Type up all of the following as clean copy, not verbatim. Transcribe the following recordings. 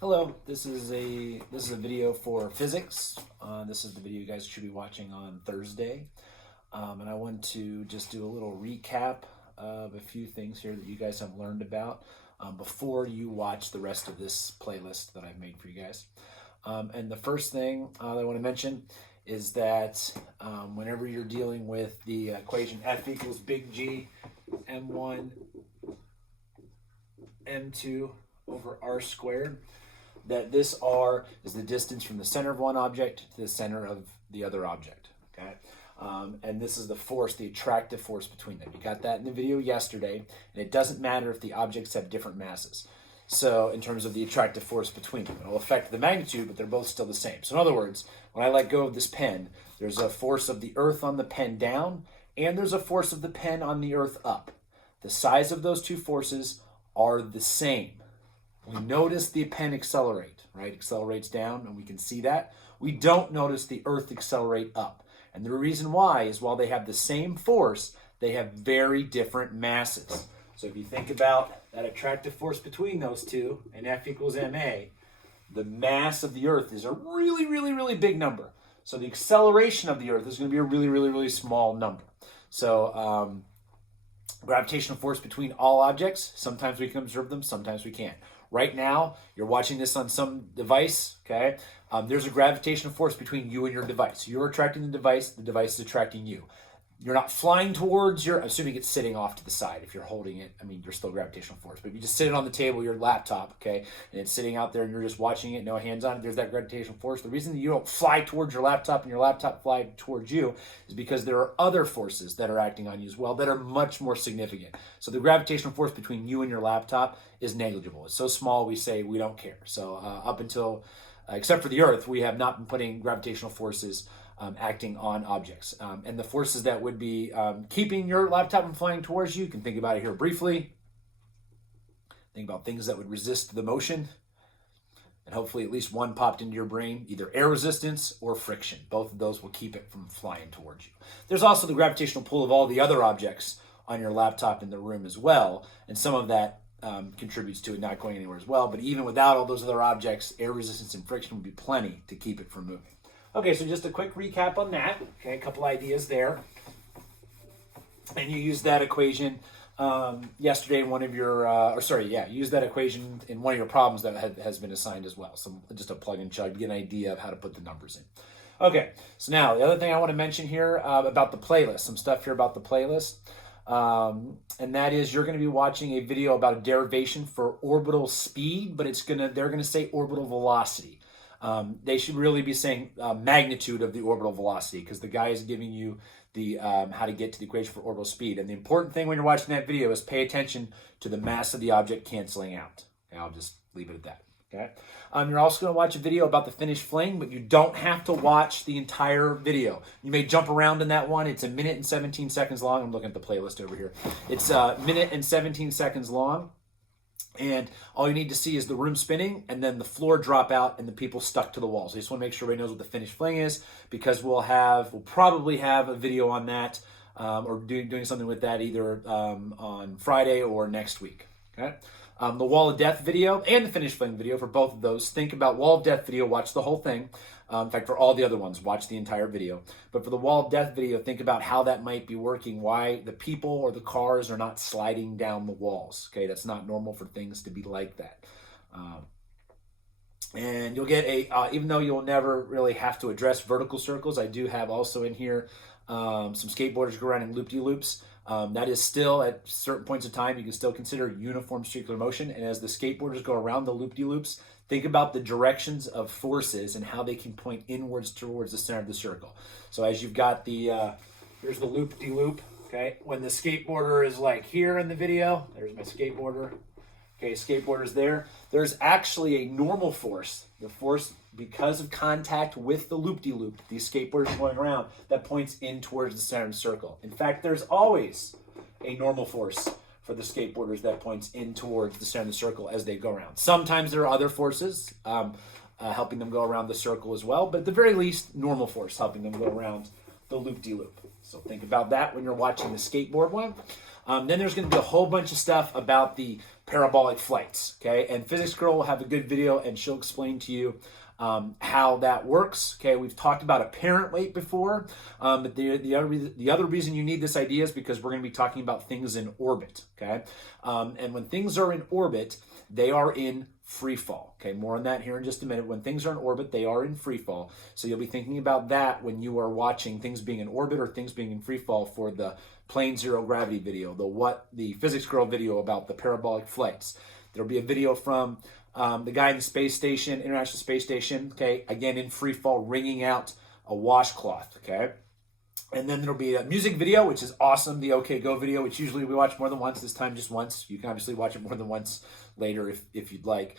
Hello, this is a video for physics. This is the video you guys should be watching on Thursday. And I want to just do a little recap of a few things here that you guys have learned about before you watch the rest of this playlist that I've made for you guys. And the first thing that I want to mention is that whenever you're dealing with the equation F equals big G m1 m2 over r squared, that this r is the distance from the center of one object to the center of the other object, okay? And this is the force, the attractive force between them. You got that in the video yesterday, and it doesn't matter if the objects have different masses. So in terms of the attractive force between them, it'll affect the magnitude, but they're both still the same. So in other words, when I let go of this pen, there's a force of the earth on the pen down, and there's a force of the pen on the earth up. The size of those two forces are the same. We notice the pen accelerate, right? Accelerates down, and we can see that. We don't notice the earth accelerate up. And the reason why is while they have the same force, they have very different masses. So if you think about that attractive force between those two, and F equals ma, the mass of the earth is a really, really, really big number. So the acceleration of the earth is going to be a really, really, really small number. So gravitational force between all objects, sometimes we can observe them, sometimes we can't. Right now, you're watching this on some device, okay? There's a gravitational force between you and your device. You're attracting the device is attracting you. You're not flying towards assuming it's sitting off to the side. If you're holding it, I mean, you're still gravitational force. But if you just sit it on the table, your laptop, okay, and it's sitting out there and you're just watching it, no hands on it, there's that gravitational force. The reason that you don't fly towards your laptop and your laptop fly towards you is because there are other forces that are acting on you as well that are much more significant. So the gravitational force between you and your laptop is negligible. It's so small we say we don't care. So up until, except for the Earth, we have not been putting gravitational forces acting on objects. And the forces that would be keeping your laptop from flying towards you, you can think about it here briefly. Think about things that would resist the motion. And hopefully at least one popped into your brain, either air resistance or friction. Both of those will keep it from flying towards you. There's also the gravitational pull of all the other objects on your laptop in the room as well. And some of that contributes to it not going anywhere as well. But even without all those other objects, air resistance and friction would be plenty to keep it from moving. Okay, so just a quick recap on that. Okay, a couple ideas there. And you used that equation yesterday in one of your, use that equation in one of your problems that has been assigned as well. So just a plug and chug, get an idea of how to put the numbers in. Okay, so now the other thing I want to mention here about the playlist, some stuff here about the playlist. And that is you're going to be watching a video about a derivation for orbital speed, but they're going to say orbital velocity. They should really be saying magnitude of the orbital velocity because the guy is giving you the how to get to the equation for orbital speed. And the important thing when you're watching that video is pay attention to the mass of the object canceling out. Okay, I'll just leave it at that. Okay. You're also going to watch a video about the finished fling, but you don't have to watch the entire video. You may jump around in that one. It's 1 minute and 17 seconds long. I'm looking at the playlist over here. It's 1 minute and 17 seconds long. And all you need to see is the room spinning and then the floor drop out and the people stuck to the walls. I just want to make sure everybody knows what the finished fling is because we'll probably have a video on that or doing something with that either on Friday or next week. Okay. The Wall of Death video and the finished fling video for both of those. Think about Wall of Death video, watch the whole thing. In fact, for all the other ones, watch the entire video. But for the Wall of Death video, think about how that might be working, why the people or the cars are not sliding down the walls. Okay, that's not normal for things to be like that. And you'll get even though you'll never really have to address vertical circles, I do have also in here some skateboarders go around in loop-de-loops. That is still, at certain points of time, you can still consider uniform circular motion. And as the skateboarders go around the loop-de-loops, think about the directions of forces and how they can point inwards towards the center of the circle. So as you've got here's the loop-de-loop, okay? When the skateboarder is like here in the video, there's my skateboarder. Okay, skateboarder's there. There's actually a normal force, the force because of contact with the loop-de-loop, these skateboarders going around, that points in towards the center of the circle. In fact, there's always a normal force for the skateboarders that points in towards the center of the circle as they go around. Sometimes there are other forces helping them go around the circle as well, but at the very least, normal force helping them go around the loop-de-loop. So think about that when you're watching the skateboard one. Then there's going to be a whole bunch of stuff about the parabolic flights, okay? And Physics Girl will have a good video, and she'll explain to you how that works. Okay, we've talked about apparent weight before, but the other reason you need this idea is because we're going to be talking about things in orbit. Okay, and when things are in orbit, they are in free fall. Okay, more on that here in just a minute. When things are in orbit, they are in free fall. So you'll be thinking about that when you are watching things being in orbit or things being in free fall for the Plane Zero Gravity video, the Physics Girl video about the parabolic flights. There'll be a video from the guy in the space station, International Space Station, okay, again in free fall, wringing out a washcloth, okay? And then there'll be a music video, which is awesome, the OK Go video, which usually we watch more than once, this time just once. You can obviously watch it more than once later if you'd like,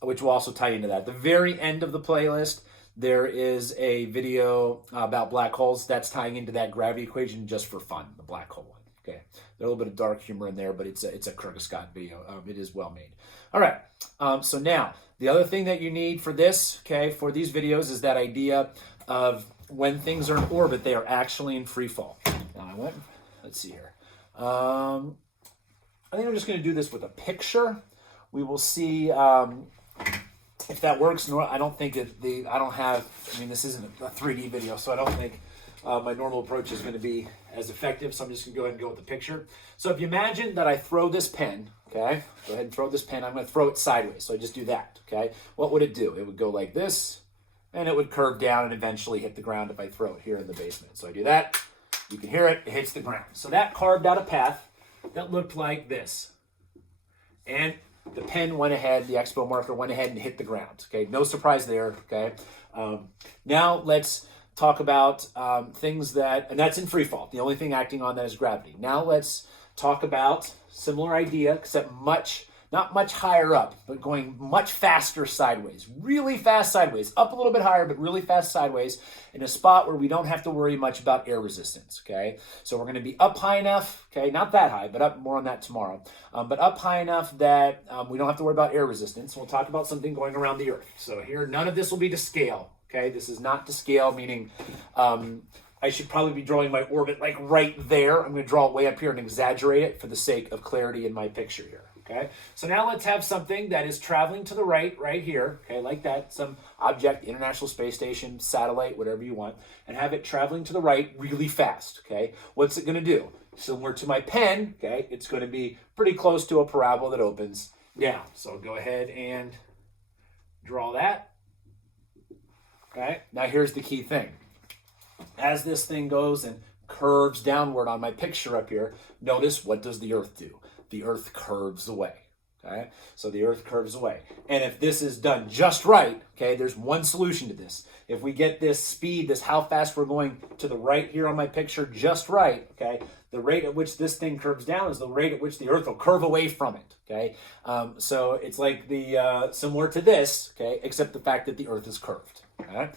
which will also tie into that. The very end of the playlist, there is a video about black holes that's tying into that gravity equation just for fun, the black hole one. Okay, there's a little bit of dark humor in there, but it's a Kurt Scott video. It is well made. All right, so now the other thing that you need for this, okay, for these videos is that idea of when things are in orbit, they are actually in free fall. Now let's see here. I think I'm just going to do this with a picture. We will see if that works. I don't think this isn't a 3D video, so I don't think my normal approach is going to be as effective, so I'm just going to go ahead and go with the picture. So if you imagine that I throw this pen, okay, go ahead and throw this pen. I'm going to throw it sideways, so I just do that, okay? What would it do? It would go like this, and it would curve down and eventually hit the ground if I throw it here in the basement. So I do that, you can hear it, it hits the ground. So that carved out a path that looked like this. And the pen went ahead, the expo marker went ahead and hit the ground, okay? No surprise there, okay? Now let's talk about things and that's in free fall. The only thing acting on that is gravity. Now let's talk about similar idea, except not much higher up, but going much faster sideways, really fast sideways, up a little bit higher, but really fast sideways in a spot where we don't have to worry much about air resistance, okay? So we're going to be up high enough, okay, not that high, but up, more on that tomorrow, but up high enough that we don't have to worry about air resistance. We'll talk about something going around the Earth. So here, none of this will be to scale. Okay, this is not to scale, meaning I should probably be drawing my orbit like right there. I'm going to draw it way up here and exaggerate it for the sake of clarity in my picture here. Okay, so now let's have something that is traveling to the right here. Okay, like that, some object, International Space Station, satellite, whatever you want, and have it traveling to the right really fast. Okay, what's it going to do? Similar to my pen, okay, it's going to be pretty close to a parabola that opens down. So go ahead and draw that. Okay, now here's the key thing. As this thing goes and curves downward on my picture up here, notice what does the Earth do? The Earth curves away. Okay, so the Earth curves away. And if this is done just right, okay, there's one solution to this. If we get this speed, this how fast we're going to the right here on my picture just right, okay, the rate at which this thing curves down is the rate at which the Earth will curve away from it, okay? So it's like similar to this, okay, except the fact that the Earth is curved, okay?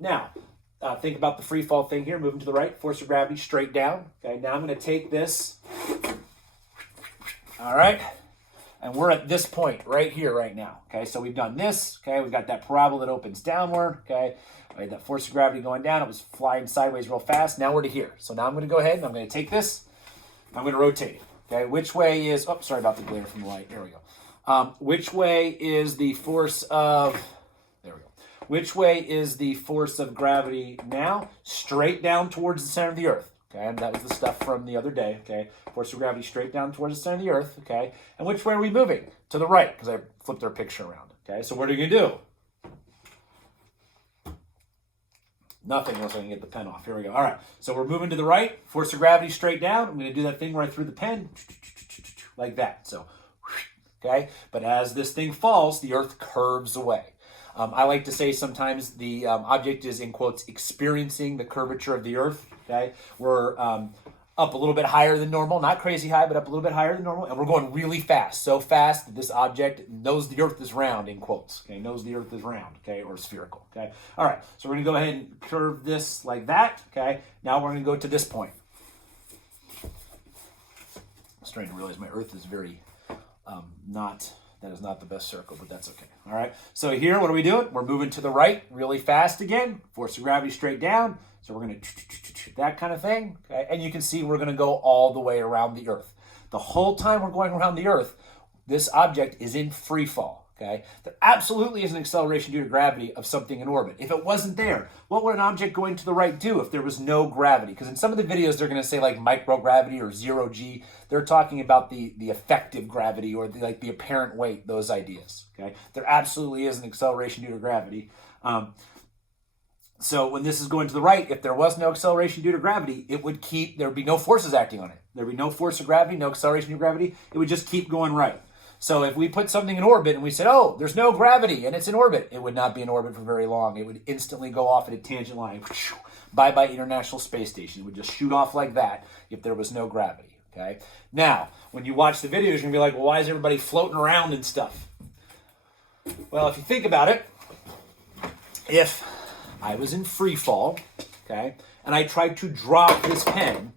Now, think about the free fall thing here, moving to the right, force of gravity straight down, okay? Now I'm going to take this, all right? And we're at this point right here, right now. Okay, so we've done this. Okay, we've got that parabola that opens downward. Okay, right, that force of gravity going down. It was flying sideways real fast. Now we're to here. So now I'm going to go ahead and I'm going to take this. I'm going to rotate it. Okay, which way is? Oh, sorry about the glare from the light. There we go. Which way is the force of? There we go. Which way is the force of gravity now? Straight down towards the center of the Earth. Okay, and that was the stuff from the other day, okay? Force of gravity straight down towards the center of the Earth, okay? And which way are we moving? To the right, because I flipped our picture around, okay? So what are you going to do? Nothing unless I can get the pen off. Here we go. All right, so we're moving to the right. Force of gravity straight down. I'm going to do that thing where I threw the pen like that. So, okay? But as this thing falls, the Earth curves away. I like to say sometimes the object is, in quotes, experiencing the curvature of the Earth. Okay, we're up a little bit higher than normal, not crazy high, but up a little bit higher than normal, and we're going really fast, so fast that this object knows the Earth is round, in quotes, okay, knows the Earth is round, okay, or spherical, okay. All right, so we're going to go ahead and curve this like that, okay. Now we're going to go to this point. I'm starting to realize my Earth is very not That is not the best circle, but that's okay. All right. So here, what are we doing? We're moving to the right really fast again. Force of gravity straight down. So we're going to that kind of thing. Okay. And you can see we're going to go all the way around the Earth. The whole time we're going around the Earth, this object is in free fall. Okay. There absolutely is an acceleration due to gravity of something in orbit. If it wasn't there, what would an object going to the right do if there was no gravity? Because in some of the videos, they're going to say like microgravity or zero G. They're talking about the effective gravity or the apparent weight, those ideas. Okay. There absolutely is an acceleration due to gravity. So when this is going to the right, if there was no acceleration due to gravity, it would keep, there would be no forces acting on it. There would be no force of gravity, no acceleration due to gravity. It would just keep going right. So if we put something in orbit and we said, oh, there's no gravity and it's in orbit, it would not be in orbit for very long. It would instantly go off at a tangent line. Bye-bye International Space Station. It would just shoot off like that if there was no gravity. Okay. Now, when you watch the videos, you're going to be like, well, why is everybody floating around and stuff? Well, if you think about it, if I was in free fall, okay, and I tried to drop this pen,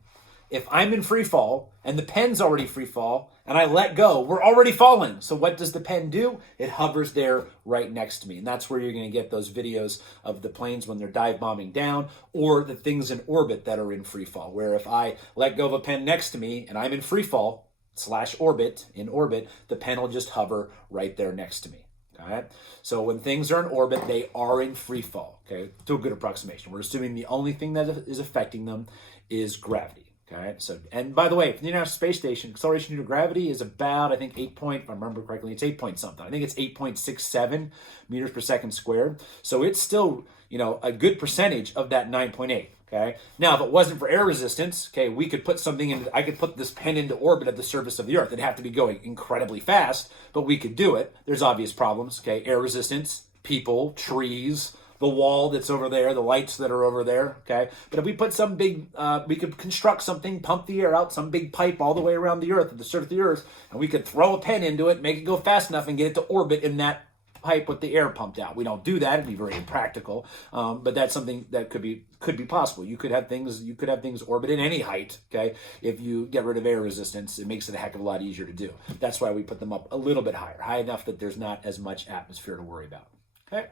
if I'm in free fall and the pen's already free fall and I let go, we're already falling. So what does the pen do? It hovers there right next to me. And that's where you're going to get those videos of the planes when they're dive bombing down, or the things in orbit that are in free fall, where if I let go of a pen next to me and I'm in free fall / orbit, in orbit, the pen will just hover right there next to me. Okay? So when things are in orbit, they are in free fall. Okay, to a good approximation. We're assuming the only thing that is affecting them is gravity. Okay, so, and by the way, for the International Space Station, acceleration due to gravity is about, I think, if I remember correctly, it's 8 point something. I think it's 8.67 meters per second squared. So it's still, a good percentage of that 9.8. Okay. Now, if it wasn't for air resistance, okay, we could put something in, I could put this pen into orbit at the surface of the Earth. It'd have to be going incredibly fast, but we could do it. There's obvious problems. Okay. Air resistance, people, trees, the wall that's over there, the lights that are over there, okay? But if we put some big, we could construct something, pump the air out, some big pipe all the way around the Earth, at the surface of the Earth, and we could throw a pen into it, make it go fast enough, and get it to orbit in that pipe with the air pumped out. We don't do that; it'd be very impractical. But that's something that could be possible. You could have things orbit in any height. Okay, if you get rid of air resistance, it makes it a heck of a lot easier to do. That's why we put them up a little bit higher, high enough that there's not as much atmosphere to worry about. Okay.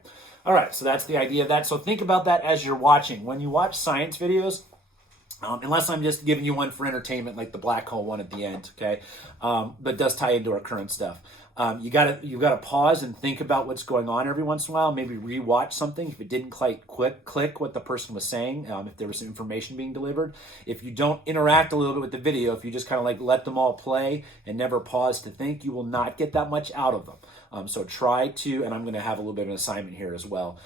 All right, so that's the idea of that. So think about that as you're watching. When you watch science videos, unless I'm just giving you one for entertainment, like the black hole one at the end, okay, but does tie into our current stuff. You gotta pause and think about what's going on every once in a while. Maybe rewatch something if it didn't quite click what the person was saying. If there was some information being delivered. If you don't interact a little bit with the video, if you just kind of like let them all play and never pause to think, you will not get that much out of them. So try to, and I'm going to have a little bit of an assignment here as well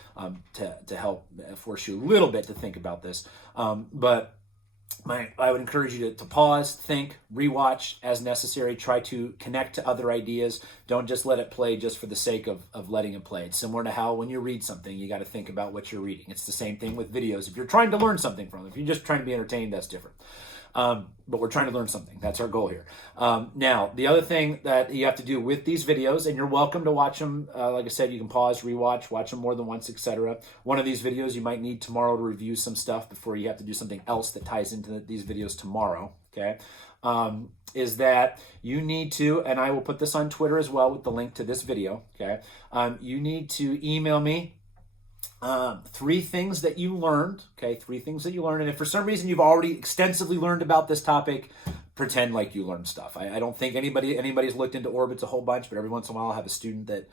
to help force you a little bit to think about this. But I would encourage you to pause, think, rewatch as necessary. Try to connect to other ideas. Don't just let it play just for the sake of letting it play. It's similar to how when you read something, you got to think about what you're reading. It's the same thing with videos. If you're trying to learn something from them, if you're just trying to be entertained, that's different. But we're trying to learn something. That's our goal here. Now, the other thing that you have to do with these videos, and you're welcome to watch them. Like I said, you can pause, rewatch, watch them more than once, etc. One of these videos you might need tomorrow to review some stuff before you have to do something else that ties into these videos tomorrow. Okay. Is that you need to, and I will put this on Twitter as well with the link to this video. Okay. You need to email me 3 things that you learned, okay? 3 things that you learned. And if for some reason you've already extensively learned about this topic, pretend like you learned stuff. I don't think anybody's looked into orbits a whole bunch, but every once in a while I'll have a student that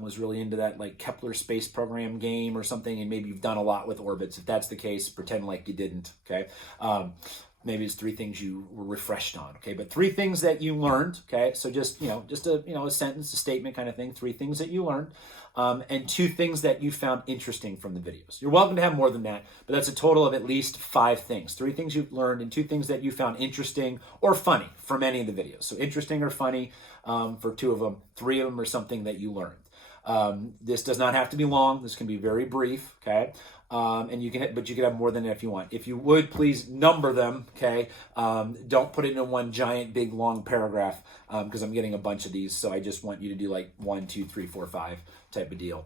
was really into that like Kepler space program game or something, and maybe you've done a lot with orbits. If that's the case, pretend like you didn't, okay? Maybe it's 3 things you were refreshed on, okay? But 3 things that you learned, okay? So just a sentence, a statement kind of thing. 3 things that you learned, and 2 things that you found interesting from the videos. You're welcome to have more than that, but that's a total of at least 5 things. 3 things you've learned and 2 things that you found interesting or funny from any of the videos. So interesting or funny for 2 of them. 3 of them are something that you learned. This does not have to be long. This can be very brief, okay? And you can have more than that if you want. If you would, please number them, okay? Don't put it in one giant, big, long paragraph because I'm getting a bunch of these. So I just want you to do like 1, 2, 3, 4, 5 type of deal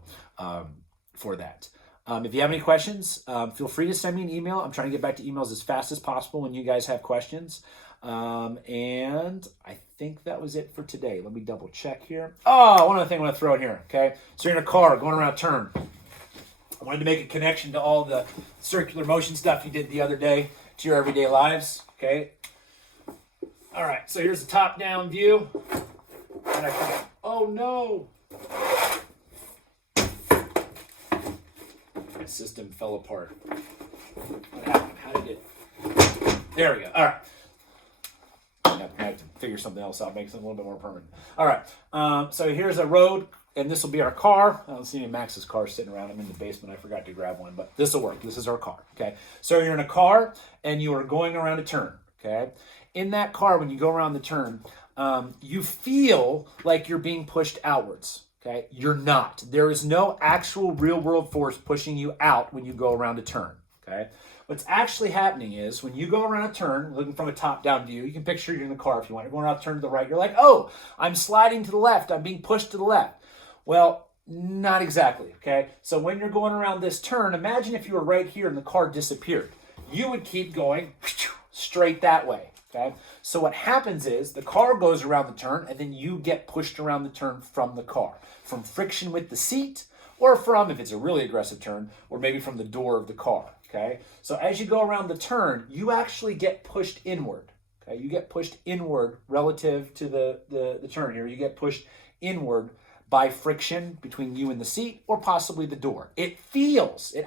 for that. If you have any questions, feel free to send me an email. I'm trying to get back to emails as fast as possible when you guys have questions. And I think that was it for today. Let me double check here. Oh, one other thing I want to throw in here, okay? So you're in a car going around a turn. I wanted to make a connection to all the circular motion stuff you did the other day to your everyday lives, okay? All right, so here's the top-down view. And oh no! My system fell apart. What happened? How did it? There we go. All right. I have to figure something else out, make something a little bit more permanent. All right. So here's a road, and this will be our car. I don't see any Max's car sitting around. I'm in the basement. I forgot to grab one, but this will work. This is our car. Okay. So you're in a car, and you are going around a turn. Okay. In that car, when you go around the turn, you feel like you're being pushed outwards. Okay. You're not. There is no actual real-world force pushing you out when you go around a turn. Okay. What's actually happening is when you go around a turn, looking from a top-down view, you can picture you're in the car if you want. You're going around a turn to the right. You're like, oh, I'm sliding to the left. I'm being pushed to the left. Well, not exactly, okay? So when you're going around this turn, imagine if you were right here and the car disappeared. You would keep going straight that way, okay? So what happens is the car goes around the turn, and then you get pushed around the turn from the car, from friction with the seat, or from, if it's a really aggressive turn, or maybe from the door of the car. Okay, so as you go around the turn, you actually get pushed inward. Okay, you get pushed inward relative to the turn here. You get pushed inward by friction between you and the seat or possibly the door. It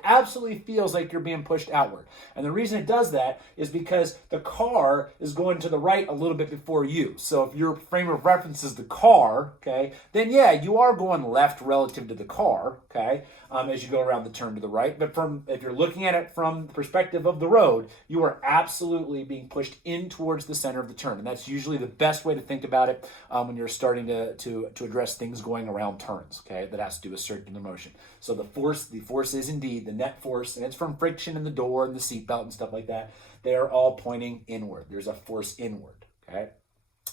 absolutely feels like you're being pushed outward. And the reason it does that is because the car is going to the right a little bit before you. So if your frame of reference is the car, okay, then yeah, you are going left relative to the car, okay, as you go around the turn to the right. But if you're looking at it from the perspective of the road, you are absolutely being pushed in towards the center of the turn. And that's usually the best way to think about it when you're starting to address things going around turns, okay, that has to do with circular motion. So the force is indeed the net force, and it's from friction in the door and the seatbelt and stuff like that. They are all pointing inward. There's a force inward, okay?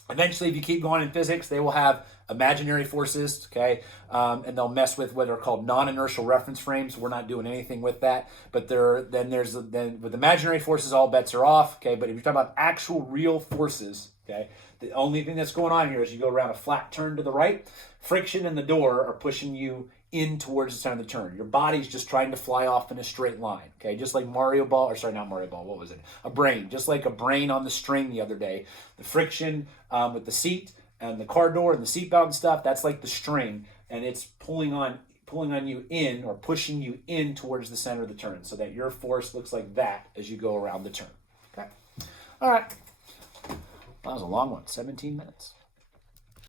Eventually, if you keep going in physics, they will have imaginary forces, okay? And they'll mess with what are called non-inertial reference frames. We're not doing anything with that. But then with imaginary forces, all bets are off, okay? But if you're talking about actual real forces, okay, the only thing that's going on here is you go around a flat turn to the right, friction and the door are pushing you in towards the center of the turn. Your body's just trying to fly off in a straight line, okay? Just like a brain. Just like a brain on the string the other day. The friction with the seat and the car door and the seatbelt and stuff, that's like the string, and it's pulling on you in or pushing you in towards the center of the turn so that your force looks like that as you go around the turn, okay? All right. That was a long one, 17 minutes.